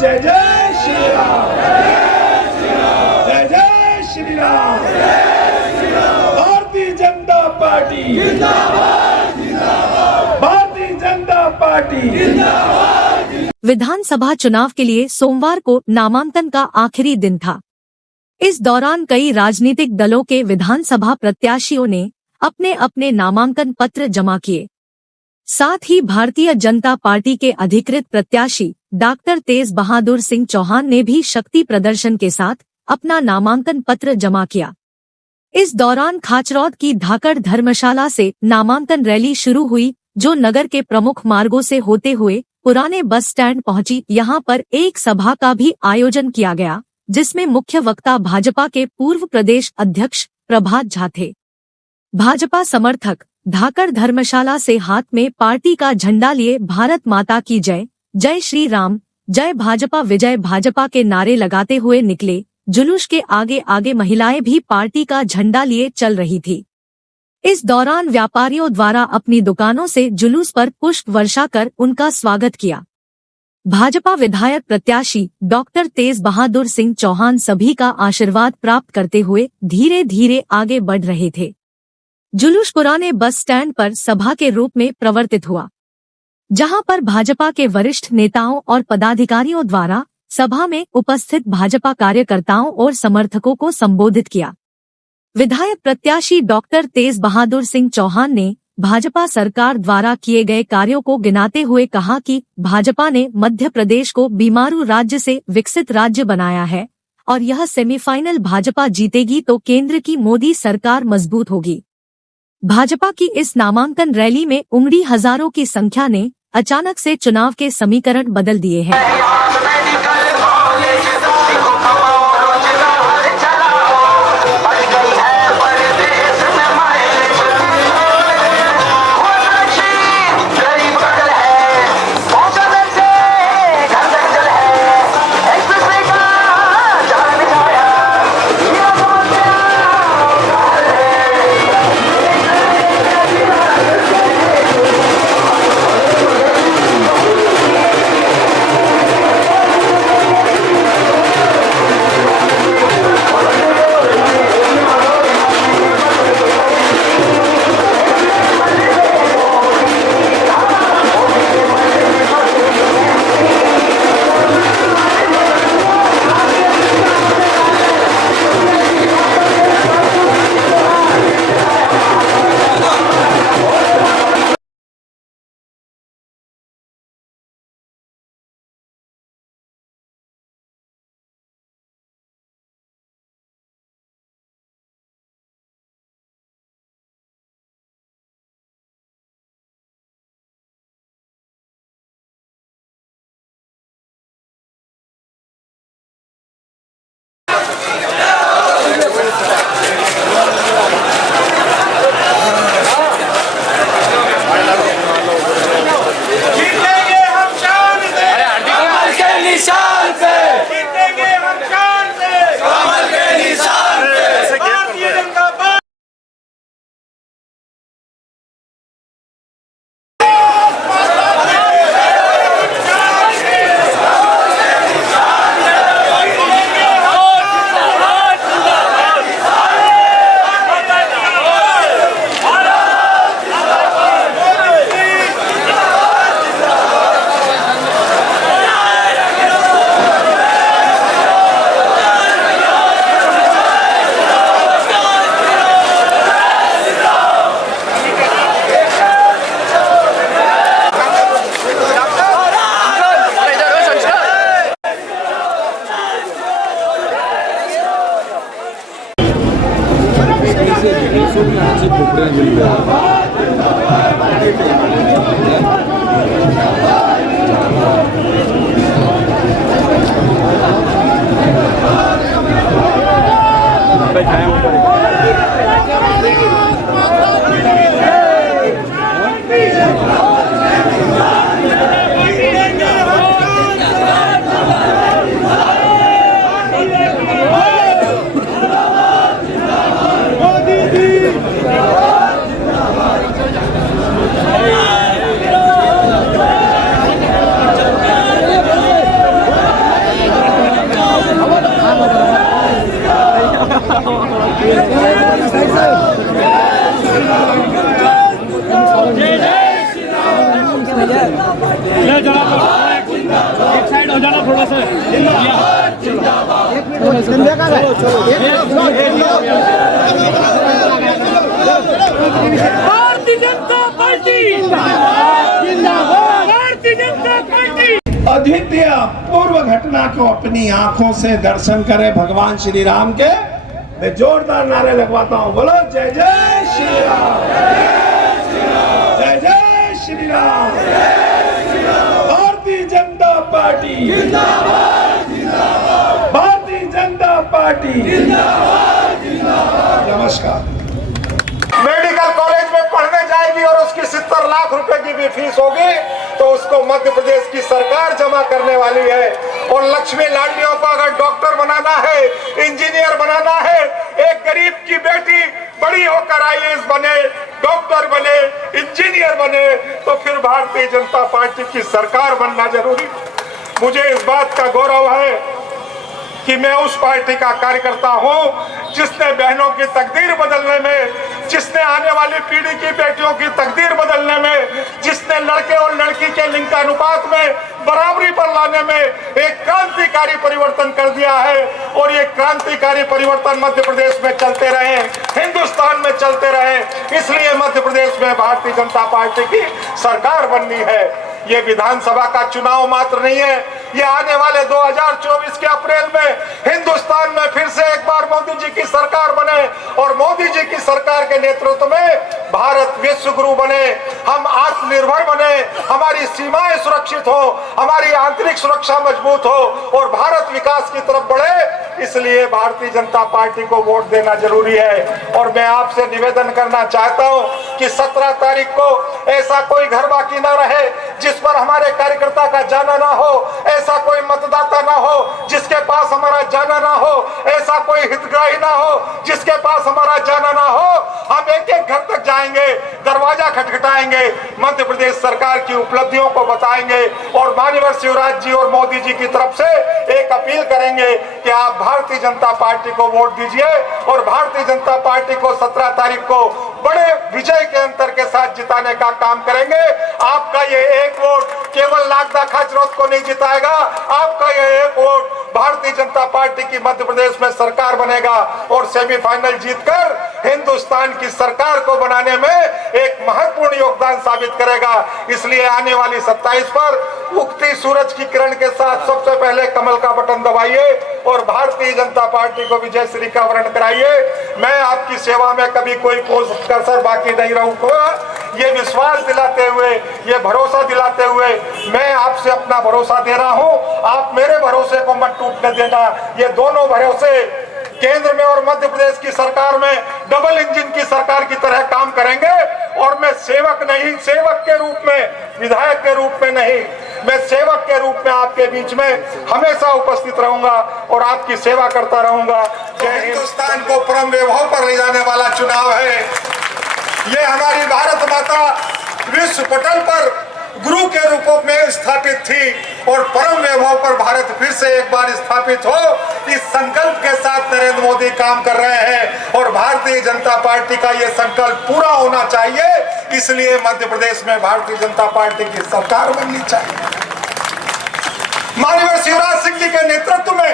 जय जय श्री राम, जय जय श्री राम। भारतीय जनता पार्टी जिंदाबाद, भारतीय जनता पार्टी। विधानसभा चुनाव के लिए सोमवार को नामांकन का आखिरी दिन था। इस दौरान कई राजनीतिक दलों के विधानसभा प्रत्याशियों ने अपने अपने नामांकन पत्र जमा किए। साथ ही भारतीय जनता पार्टी के अधिकृत प्रत्याशी डॉक्टर तेज बहादुर सिंह चौहान ने भी शक्ति प्रदर्शन के साथ अपना नामांकन पत्र जमा किया। इस दौरान खाचरौद की धाकड़ धर्मशाला से नामांकन रैली शुरू हुई, जो नगर के प्रमुख मार्गों से होते हुए पुराने बस स्टैंड पहुंची। यहां पर एक सभा का भी आयोजन किया गया, जिसमें मुख्य वक्ता भाजपा के पूर्व प्रदेश अध्यक्ष प्रभात झा थे। भाजपा समर्थक धाकड़ धर्मशाला से हाथ में पार्टी का झंडा लिए भारत माता की जय, जय श्री राम, जय भाजपा विजय भाजपा के नारे लगाते हुए निकले। जुलूस के आगे आगे महिलाएं भी पार्टी का झंडा लिए चल रही थी। इस दौरान व्यापारियों द्वारा अपनी दुकानों से जुलूस पर पुष्प वर्षा कर उनका स्वागत किया। भाजपा विधायक प्रत्याशी डॉक्टर तेज बहादुर सिंह चौहान सभी का आशीर्वाद प्राप्त करते हुए धीरे धीरे आगे बढ़ रहे थे। जुलूस पुराने बस स्टैंड पर सभा के रूप में प्रवर्तित हुआ, जहां पर भाजपा के वरिष्ठ नेताओं और पदाधिकारियों द्वारा सभा में उपस्थित भाजपा कार्यकर्ताओं और समर्थकों को संबोधित किया। विधायक प्रत्याशी डॉक्टर तेज बहादुर सिंह चौहान ने भाजपा सरकार द्वारा किए गए कार्यों को गिनाते हुए कहा कि भाजपा ने मध्य प्रदेश को बीमारू राज्य से विकसित राज्य बनाया है और यह सेमीफाइनल भाजपा जीतेगी तो केंद्र की मोदी सरकार मजबूत होगी। भाजपा की इस नामांकन रैली में उमड़ी हजारों की संख्या ने अचानक से चुनाव के समीकरण बदल दिए हैं। मोदी जी एक साइड हो जाना थोड़ा सा। भारतीय जनता पार्टी जिंदाबाद, भारतीय जनता पार्टी। अद्वितीय पूर्व घटना को अपनी आंखों से दर्शन करे भगवान श्री राम के। मैं जोरदार नारे लगवाता हूँ, बोलो जय जय श्री राम, जय जय श्री राम। भारतीय जनता पार्टी जिंदाबाद, भारतीय जनता पार्टी जिंदाबाद। नमस्कार। मेडिकल कॉलेज में पढ़ने जाएगी और उसकी 70 लाख रुपए की भी फीस होगी तो उसको मध्य प्रदेश की सरकार जमा करने वाली है। और लक्ष्मी लाडलियों को अगर डॉक्टर बनाना है, इंजीनियर बनाना है, एक गरीब की बेटी बड़ी होकर IAS बने, डॉक्टर बने, इंजीनियर बने, तो फिर भारतीय जनता पार्टी की सरकार बनना जरूरी। मुझे इस बात का गौरव है कि मैं उस पार्टी का कार्यकर्ता हूं जिसने बहनों की तकदीर बदलने में, जिसने आने वाली पीढ़ी की बेटियों की तकदीर बदलने में, जिसने लड़के और लड़की के लिंगानुपात में बराबरी पर लाने में एक क्रांतिकारी परिवर्तन कर दिया है। और ये क्रांतिकारी परिवर्तन मध्य प्रदेश में चलते रहे, हिंदुस्तान में चलते रहे, इसलिए मध्य प्रदेश में भारतीय जनता पार्टी की सरकार बननी है। ये विधानसभा का चुनाव मात्र नहीं है, ये आने वाले 2024 के अप्रैल में हिंदुस्तान में फिर से एक बार मोदी जी की सरकार बने और मोदी जी की सरकार के नेतृत्व में भारत विश्व गुरु बने, हम आत्मनिर्भर बने, हमारी सीमाएं सुरक्षित हो, हमारी आंतरिक सुरक्षा मजबूत हो और भारत विकास की तरफ बढ़े। इसलिए भारतीय जनता पार्टी को वोट देना जरूरी है। और मैं आपसे निवेदन करना चाहता हूं कि 17 तारीख को ऐसा कोई घर बाकी ना रहे जिस पर हमारे कार्यकर्ता का जाना ना हो, ऐसा कोई मतदाता ना हो जिसके पास हमारा जाना ना हो, ऐसा कोई हितग्राही ना हो जिसके पास हमारा जाना ना हो। हम एक एक घर तक जाएंगे, दरवाजा खटखटाएंगे, मध्य प्रदेश सरकार की उपलब्धियों को बताएंगे और माननीय शिवराज जी और मोदी जी की तरफ से एक अपील करेंगे कि आप भारतीय जनता पार्टी को वोट दीजिए और भारतीय जनता पार्टी को 17 तारीख को बड़े विजय के अंतर के साथ जिताने का काम करेंगे। आपका ये एक वोट केवल नागदा खाचरोद को नहीं जिताएगा, आपका ये एक वोट भारतीय जनता पार्टी की मध्य प्रदेश में सरकार बनेगा और सेमीफाइनल जीतकर हिंदुस्तान की सरकार को बनाने में एक महत्वपूर्ण योगदान साबित करेगा। इसलिए आने वाली 27 पर उगती सूरज की किरण के साथ सबसे पहले कमल का बटन दबाइए और भारतीय जनता पार्टी को विजय श्री का वर्ण कराइए। मैं आपकी सेवा में कभी कोई कसर बाकी नहीं रहूंगा। ये विश्वास दिलाते हुए, ये भरोसा दिलाते हुए मैं आपसे अपना भरोसा दे रहा हूं, आप मेरे भरोसे को मत टूटने देना। ये दोनों भरोसे केंद्र में और मध्य प्रदेश की सरकार में डबल इंजन की सरकार की तरह काम करेंगे। और मैं सेवक नहीं, सेवक के रूप में, विधायक के रूप में नहीं, मैं सेवक के रूप में आपके बीच में हमेशा उपस्थित रहूंगा और आपकी सेवा करता रहूंगा। हिंदुस्तान को परम वैभव पर ले जाने वाला चुनाव है। ये हमारी भारत माता विश्व पटल पर गुरु के रूप में स्थापित थी और परम वैभव पर भारत फिर से एक बार स्थापित हो, इस संकल्प के साथ नरेंद्र मोदी काम कर रहे हैं और भारतीय जनता पार्टी का ये संकल्प पूरा होना चाहिए। इसलिए मध्य प्रदेश में भारतीय जनता पार्टी की सरकार बननी चाहिए। माननीय शिवराज सिंह जी के नेतृत्व में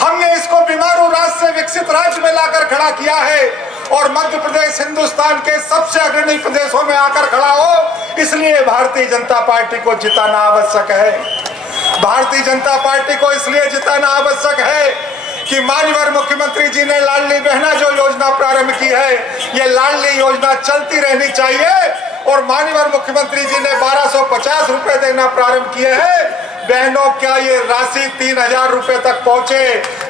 हमने इसको बीमारू राज्य से विकसित राज्य में लाकर खड़ा किया है और मध्य प्रदेश हिंदुस्तान के सबसे अग्रणी प्रदेशों में आकर खड़ा हो। इसलिए भारतीय जनता पार्टी को जिताना आवश्यक है। भारतीय जनता पार्टी को इसलिए जिताना आवश्यक है कि माननीय मुख्यमंत्री जी ने लाडली बहना जो योजना प्रारंभ की है, ये लाडली योजना चलती रहनी चाहिए। और माननीय मुख्यमंत्री जी ने 1250 रुपए देना प्रारंभ किए हैं। बहनों, क्या ये राशि 3000 रुपए तक पहुंचे,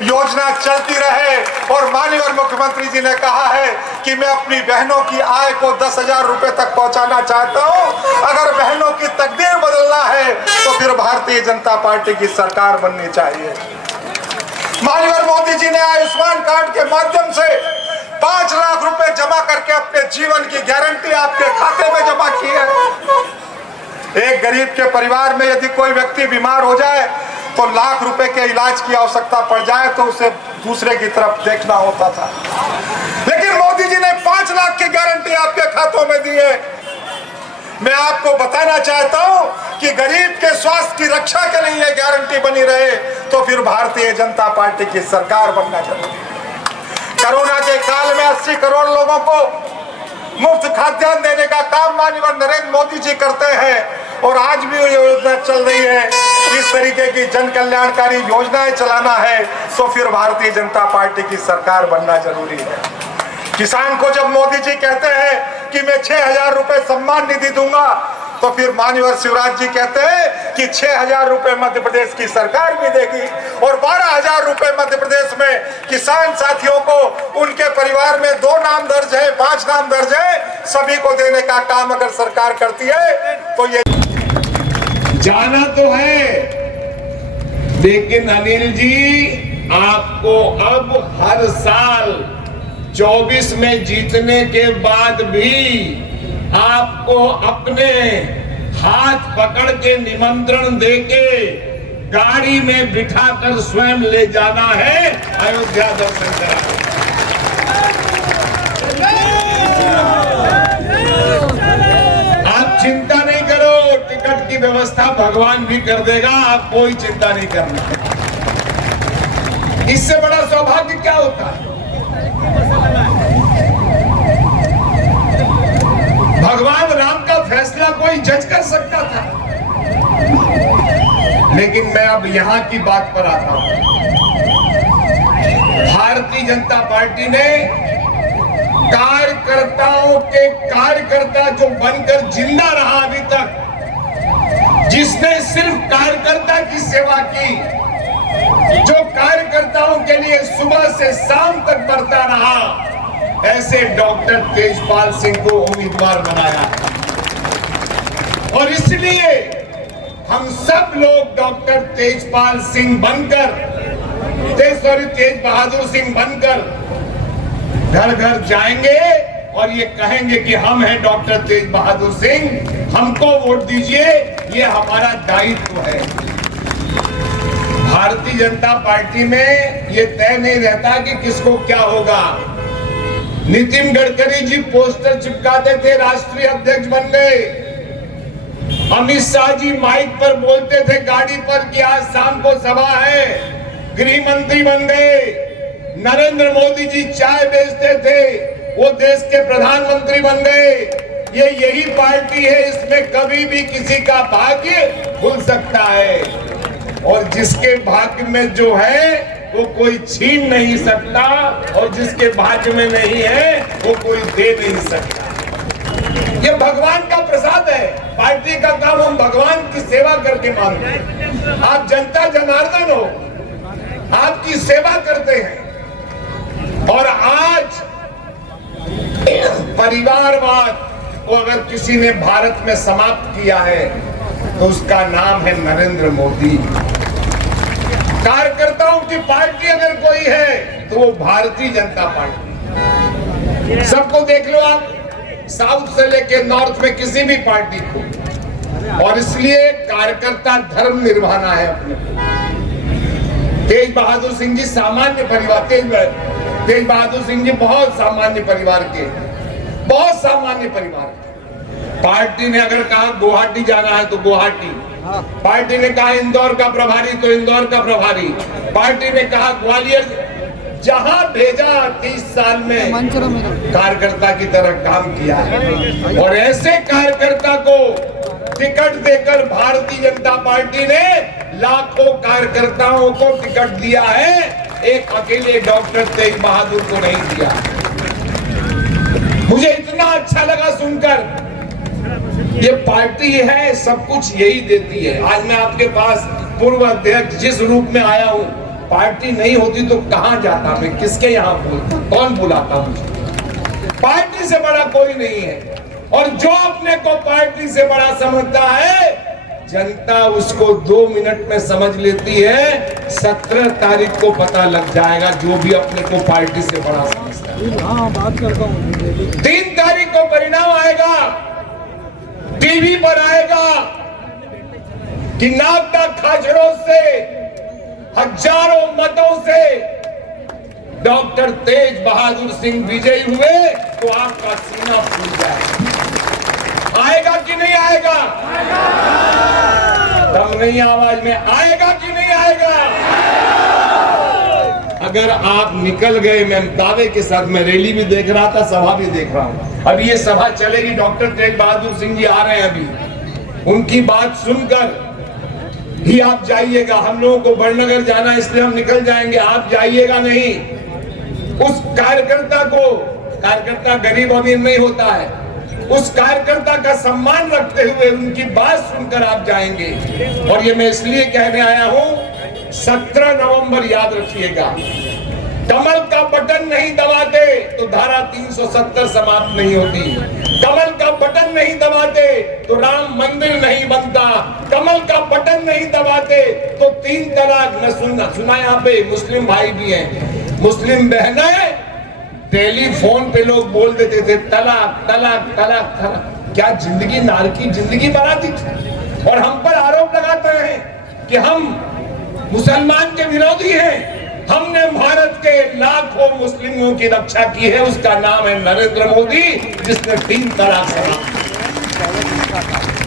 योजना चलती रहे। और माननीय मुख्यमंत्री जी ने कहा है कि मैं अपनी बहनों की आय को 10,000 रुपए तक पहुंचाना चाहता हूं। अगर बहनों की तकदीर बदलना है तो फिर भारतीय जनता पार्टी की सरकार बननी चाहिए। माननीय मोदी जी ने आयुष्मान कार्ड के माध्यम से 5 लाख रुपए जमा करके अपने जीवन की गारंटी आपके खाते में जमा की है। एक गरीब के परिवार में यदि कोई व्यक्ति बीमार हो जाए तो लाख रुपए के इलाज की आवश्यकता पड़ जाए तो उसे दूसरे की तरफ देखना होता था। लेकिन मोदी जी ने 5 लाख की गारंटी आपके खातों में दी है। मैं आपको बताना चाहता हूं कि गरीब के स्वास्थ्य की रक्षा के लिए यह गारंटी बनी रहे तो फिर भारतीय जनता पार्टी की सरकार बनना चाहिए। कोरोना के काल में 80 करोड़ लोगों को मुफ्त खाद्यान्न देने का काम माननीय नरेंद्र मोदी जी करते हैं और आज भी ये योजना चल रही है। इस तरीके की जन कल्याणकारी योजनाएं चलाना है तो फिर भारतीय जनता पार्टी की सरकार बनना जरूरी है। किसान को जब मोदी जी कहते हैं कि मैं 6,000 रुपए सम्मान निधि दूंगा तो फिर माननीय शिवराज जी कहते हैं कि 6,000 रुपए मध्य प्रदेश की सरकार भी देगी और 12,000 रुपए मध्य प्रदेश में किसान साथियों को उनके परिवार में 2 नाम दर्ज है, 5 नाम दर्ज है, सभी को देने का काम अगर सरकार करती है तो ये जाना तो है। लेकिन अनिल जी, आपको अब हर साल 24 में जीतने के बाद भी आपको अपने हाथ पकड़ के निमंत्रण देके गाड़ी में बिठाकर स्वयं ले जाना है अयोध्या दर्शन कराने। आप चिंता नहीं करो, टिकट की व्यवस्था भगवान भी कर देगा, आप कोई चिंता नहीं करना। इससे बड़ा सौभाग्य क्या होता है? भगवान राम का फैसला कोई जज कर सकता था, लेकिन मैं अब यहां की बात पर आता हूं। भारतीय जनता पार्टी ने कार्यकर्ताओं के कार्यकर्ता जो बनकर जिंदा रहा अभी तक, जिसने सिर्फ कार्यकर्ता की सेवा की, जो कार्यकर्ताओं के लिए सुबह से शाम तक बढ़ता रहा, ऐसे डॉक्टर तेजपाल सिंह को उम्मीदवार बनाया और इसलिए हम सब लोग डॉक्टर तेजपाल सिंह बनकर, तेज बहादुर सिंह बनकर घर घर जाएंगे और ये कहेंगे कि हम हैं डॉक्टर तेज बहादुर सिंह, हमको वोट दीजिए, ये हमारा दायित्व है। भारतीय जनता पार्टी में ये तय नहीं रहता कि किसको क्या होगा। नितिन गडकरी जी पोस्टर चिपकाते थे, राष्ट्रीय अध्यक्ष बन गए। अमित शाह जी माइक पर बोलते थे गाड़ी पर कि आज शाम को सभा है, गृह मंत्री बन गए। नरेंद्र मोदी जी चाय बेचते थे, वो देश के प्रधानमंत्री बन गए। ये यही पार्टी है, इसमें कभी भी किसी का भाग्य खुल सकता है और जिसके भाग्य में जो है वो कोई छीन नहीं सकता और जिसके भाग्य में नहीं है वो कोई दे नहीं सकता। ये भगवान का प्रसाद है। पार्टी का काम हम भगवान की सेवा करके मानते हैं। आप जनता जनार्दन हो, आपकी सेवा करते हैं और आज परिवारवाद को अगर किसी ने भारत में समाप्त किया है तो उसका नाम है नरेंद्र मोदी। कार्यकर्ताओं की पार्टी अगर कोई है तो वो भारतीय जनता पार्टी। सबको देख लो आप, साउथ से लेके नॉर्थ में किसी भी पार्टी को, और इसलिए कार्यकर्ता धर्म निभाना है अपने। तेज बहादुर सिंह जी सामान्य परिवार, तेज बहादुर सिंह जी बहुत सामान्य परिवार के, बहुत सामान्य परिवार के। पार्टी ने अगर कहा गुवाहाटी जाना है तो गुवाहाटी, पार्टी ने कहा इंदौर का प्रभारी तो इंदौर का प्रभारी, पार्टी ने कहा ग्वालियर, जहां भेजा 30 साल में कार्यकर्ता की तरह काम किया है। और ऐसे कार्यकर्ता को टिकट देकर भारतीय जनता पार्टी ने लाखों कार्यकर्ताओं को टिकट दिया है, एक अकेले डॉक्टर तेज बहादुर को नहीं दिया। मुझे इतना अच्छा लगा सुनकर, ये पार्टी है सब कुछ यही देती है। आज मैं आपके पास पूर्व अध्यक्ष जिस रूप में आया हूं, पार्टी नहीं होती तो कहां जाता मैं, किसके यहाँ बोलता, कौन बुलाता मुझे। पार्टी से बड़ा कोई नहीं है और जो अपने को पार्टी से बड़ा समझता है जनता उसको 2 मिनट में समझ लेती है। 17 तारीख को पता लग जाएगा जो भी अपने को पार्टी से बड़ा समझता है। बात करता हूं 3 तारीख को परिणाम आएगा, टीवी पर आएगा कि नागदा खाचड़ों से हजारों मतों से डॉक्टर तेज बहादुर सिंह विजयी हुए तो आपका सीना फूल जाए। आएगा कि नहीं आएगा? दम नहीं आवाज में, आएगा कि नहीं आएगा? अगर आप निकल गए, मैं दावे के साथ, मैं रैली भी देख रहा था, सभा भी देख रहा हूं, अभी ये सभा चलेगी, डॉक्टर तेज बहादुर सिंह जी आ रहे हैं, अभी उनकी बात सुनकर ही आप जाइएगा। हम लोगों को बड़नगर जाना है, इसलिए हम निकल जाएंगे, आप जाइएगा नहीं। उस कार्यकर्ता गरीब अमीर नहीं होता है, उस कार्यकर्ता का सम्मान रखते हुए उनकी बात सुनकर आप जाएंगे। और ये मैं इसलिए कहने आया हूं, 17 नवंबर याद रखिएगा, कमल का बटन नहीं दबाते तो धारा 370 समाप्त नहीं होती, कमल का बटन नहीं दबाते तो राम मंदिर नहीं बनता, कमल का बटन नहीं दबाते तो 3 तलाक न सुना। यहाँ पे मुस्लिम भाई भी हैं, मुस्लिम बहनें, टेलीफोन पे लोग बोल देते थे तलाक तलाक तलाक तलाक। क्या जिंदगी नार की जिंदगी बनाती थी? और हम पर आरोप लगाते हैं कि हम मुसलमान के विरोधी हैं। हमने भारत के लाखों मुस्लिमों की रक्षा की है, उसका नाम है नरेंद्र मोदी, जिसने 3 तलाक समाप्त।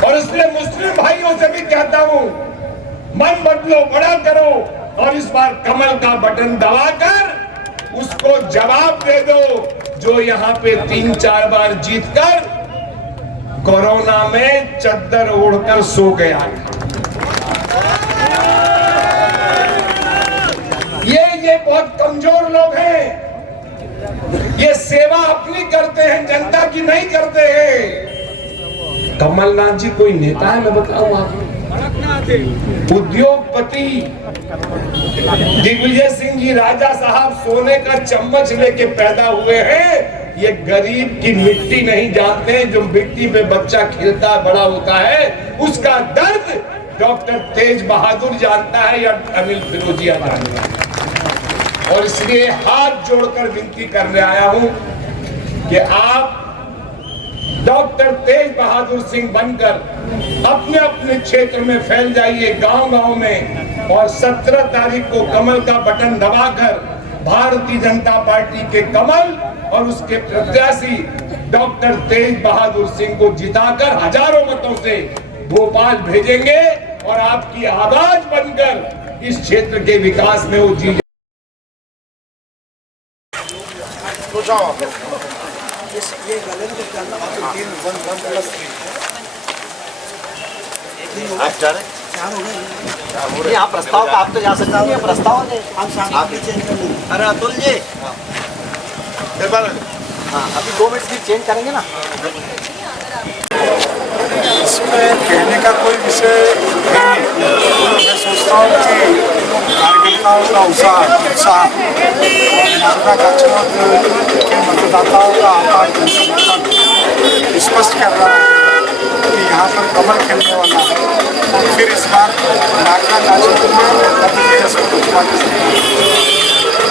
और इसलिए मुस्लिम भाइयों से भी कहता हूं, मन बदलो, बड़ा करो, और इस बार कमल का बटन दबाकर उसको जवाब दे दो जो यहाँ पे 3-4 बार जीतकर कोरोना में चद्दर ओढ़कर सो गया। ये बहुत कमजोर लोग हैं, ये सेवा अपनी करते हैं, जनता की नहीं करते हैं। कमलनाथ जी कोई नेता है? मैं बताऊं आपको, उद्योगपति दिग्विजय सिंह जी राजा साहब सोने का चम्मच लेके पैदा हुए हैं। ये गरीब की मिट्टी नहीं जानते हैं, जो मिट्टी पे बच्चा खेलता बड़ा होता है, उसका दर्द डॉक्टर तेज बहादुर जानता है या अनिल फिरोजिया जानता है। और इसलिए हाथ जोड़कर विनती करने आया हूं कि आप डॉक्टर तेज बहादुर सिंह बनकर अपने अपने क्षेत्र में फैल जाइए, गांव-गांव में, और 17 तारीख को कमल का बटन दबाकर भारतीय जनता पार्टी के कमल और उसके प्रत्याशी डॉक्टर तेज बहादुर सिंह को जिताकर हजारों मतों से भोपाल भेजेंगे और आपकी आवाज बनकर इस क्षेत्र के विकास में वो जी। ये गले में क्या ना आप 3 1 1 4 हो गए। यहाँ प्रस्ताव का आप तो जा सकते हैं, प्रस्ताव आप चेंज कर लेंगे। अरे अतुल जी, हाँ अभी 2 मिनट चेंज करेंगे ना। इसमें कहने का कोई विषय नहीं। मैं सोचता हूँ कि कार्यकर्ताओं का उत्साह के मतदाताओं का आकार समर्थन स्पष्ट कर रहा है कि यहाँ पर कमल खेलने वाला है। फिर इस बार नागरा गाजीपुर में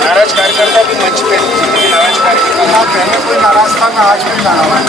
नाराज कार्यकर्ता भी मंच पे नाराज कार्यकर्ता, पहले कोई नाराज था, मैं आज भी नाराज।